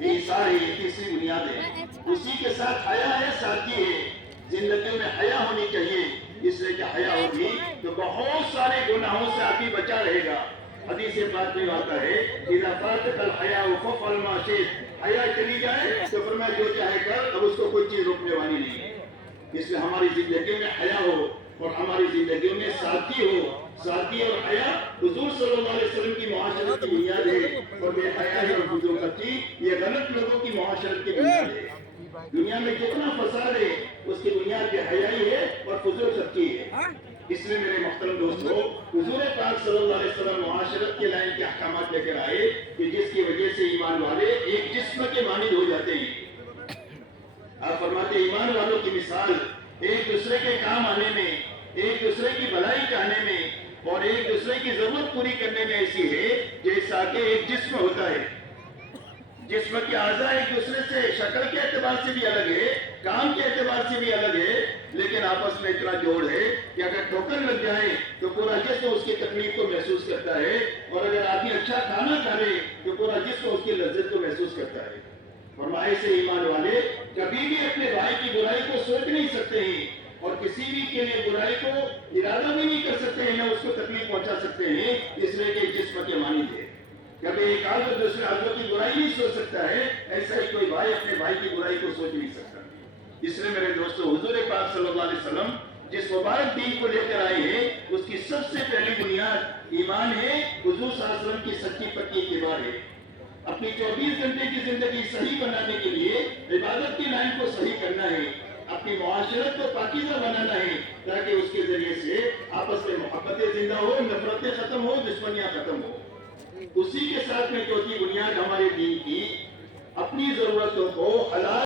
یہ ساری تیسری بنیاد ہے. اسی کے ساتھ حیا ہے، سادگی ہے. زندگی میں حیا ہونی چاہیے، اس لیے کہ حیا ہوگی تو بہت سارے گناہوں سے آدمی بچا رہے گا. حدیث پاک میں آتا ہے اذا فاتك الحیاء فافعل ما شئت. حیا چلی جائے تو فرمایا جو چاہے کر، اب اس کو کوئی چیز روکنے والی نہیں ہے. اس لیے ہماری زندگی میں حیا ہو اور ہماری زندگی میں سادگی ہو. سادگی اور حیا حضور صلی اللہ علیہ وسلم کی معاشرت کی بنیاد ہے، اور بے حیائی اور فضولخرچی یہ غلط لوگوں کی معاشرت کی بنیاد ہے. دنیا میں جتنا فساد ہے اس کی بنیاد بے حیائی ہے اور فضول خرچی ہے. اس لیے میرے محترم دوستو، حضور پاک صلی اللہ علیہ وسلم معاشرت کے لائن کے احکامات لے کر آئے کہ جس کی وجہ سے ایمان والے ایک جسم کے مانند ہو جاتے ہیں. آپ فرماتے ایمان والوں کی مثال ایک دوسرے کے کام آنے میں، ایک دوسرے کی بھلائی چاہنے میں اور ایک دوسرے کی ضرورت پوری کرنے میں ایسی ہے جیسا کہ ایک جسم ہوتا ہے. جسم کے اعضاء ایک دوسرے سے شکل کے اعتبار سے بھی الگ ہے، کام کے اعتبار سے بھی الگ ہے، لیکن آپس میں اتنا جوڑ ہے کہ اگر ٹھوکر لگ جائے تو پورا جسم اس کی تکلیف کو محسوس کرتا ہے، اور اگر آدمی اچھا کھانا کھا لے تو پورا جسم اس کی لذت کو محسوس کرتا ہے. فرمائے سے ایمان والے کبھی بھی اپنے بھائی کی برائی کو سوچ نہیں سکتے ہیں، اور کسی بھی کے لیے برائی کو ارادہ بھی نہیں کر سکتے ہیں، نہ اس کو تکلیف پہنچا سکتے ہیں، اس لیے کہ جسم کے مانند ہے. کبھی ایک آدمی دوسرے آدمی کی برائی نہیں سوچ سکتا ہے، ایسا ہی کوئی بھائی اپنے بھائی کی برائی کو سوچ نہیں سکتا. اس لیے میرے دوستو، حضور پاک صلی اللہ علیہ وسلم جس مبارک دین کو لے کر آئے ہیں اس کی سب سے پہلی بنیاد ایمان ہے. حضور صلی اللہ علیہ وسلم کی سچی پکی اتباع ہے. اپنی 24 گھنٹے کی زندگی صحیح بنانے کے لیے عبادت کی لائن کو صحیح کرنا ہے، اپنی معاشرت کو پاکیزہ بنانا ہے، تاکہ اس کے ذریعے سے آپس میں محبتیں زندہ ہو، نفرتیں ختم ہو، دشمنیاں ختم ہو. اسی کے ساتھ میں چوتھی بنیاد ہمارے دین کی اپنی ضرورتوں کو حلال